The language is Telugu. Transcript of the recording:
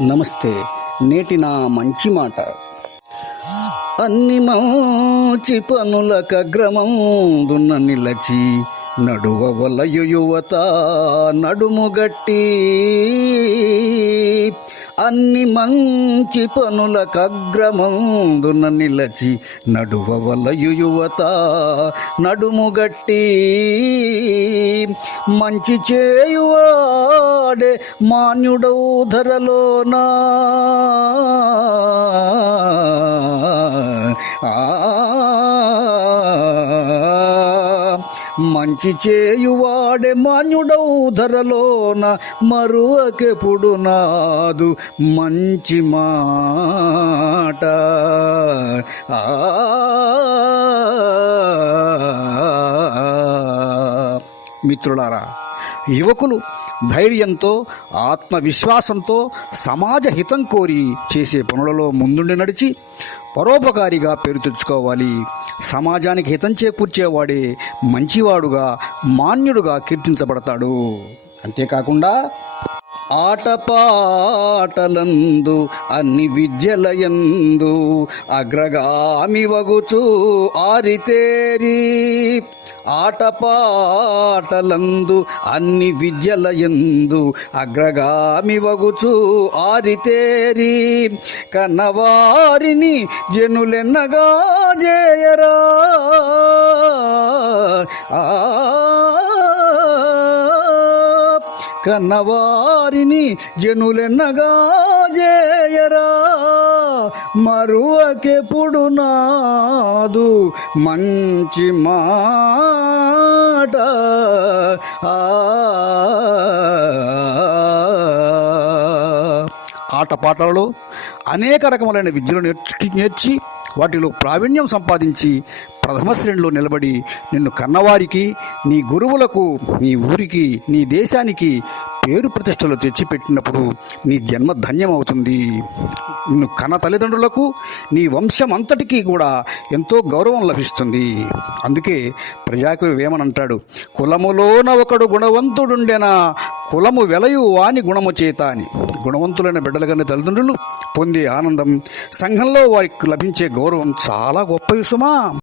నమస్తే నేటి నా మంచి మాట. అన్ని మంచి పనులక గ్రమందున్న నిలచి నడువ వలయు యువత నడుముగట్టి అన్ని మంచి పనులకు అగ్రమందున నిలచి నడువ వలయు యువత నడుముగట్టి మంచి వాడే మాన్యుడవు ధరలోనా? ఆ మంచి చేయువాడే మాన్యుడవు ధరలోన? మరువకెప్పుడు నాదు మంచి మాట. ఆ మిత్రులారా యువకులు ధైర్యంతో ఆత్మవిశ్వాసంతో సమాజ హితం కోరి చేసే పనులలో ముందుండి నడిచి పరోపకారిగా పేరు తెచ్చుకోవాలి. సమాజానికి హితం చేకూర్చేవాడే మంచివాడుగా మాన్యుడుగా కీర్తించబడతాడు. అంతేకాకుండా ఆటపాటలందు అన్ని విద్యలయందు అగ్రగామి వగుచు ఆరితేరి. ఆటపాటలందు అన్ని విద్యలయందు అగ్రగామి వగుచు ఆరితేరి. కన్నవారిని జనులెన్నగా జేయరా. ఆ కన్నవారిని జనులెన్నగా జేయరా మరువకెప్పుడు నాదు మంచి మాట. ఆటపాటలలో అనేక రకములైన విద్యలు నేర్చి నేర్చి వాటిలో ప్రావీణ్యం సంపాదించి ప్రథమ శ్రేణిలో నిలబడి నిన్ను కన్నవారికి నీ గురువులకు నీ ఊరికి నీ దేశానికి పేరు ప్రతిష్టలు తెచ్చిపెట్టినప్పుడు నీ జన్మ ధన్యమవుతుంది. నిన్ను కన్న తల్లిదండ్రులకు నీ వంశం అంతటికీ కూడా ఎంతో గౌరవం లభిస్తుంది. అందుకే ప్రజాకవి వేమనంటాడు కులములోన ఒకడు గుణవంతుడుండెనా కులము వెలయు వాని గుణము చేత అని. గుణవంతులైన బిడ్డలుగానే తల్లిదండ్రులు పొందే ఆనందం సంఘంలో వారికి లభించే గౌరవం చాలా గొప్ప విషయమా?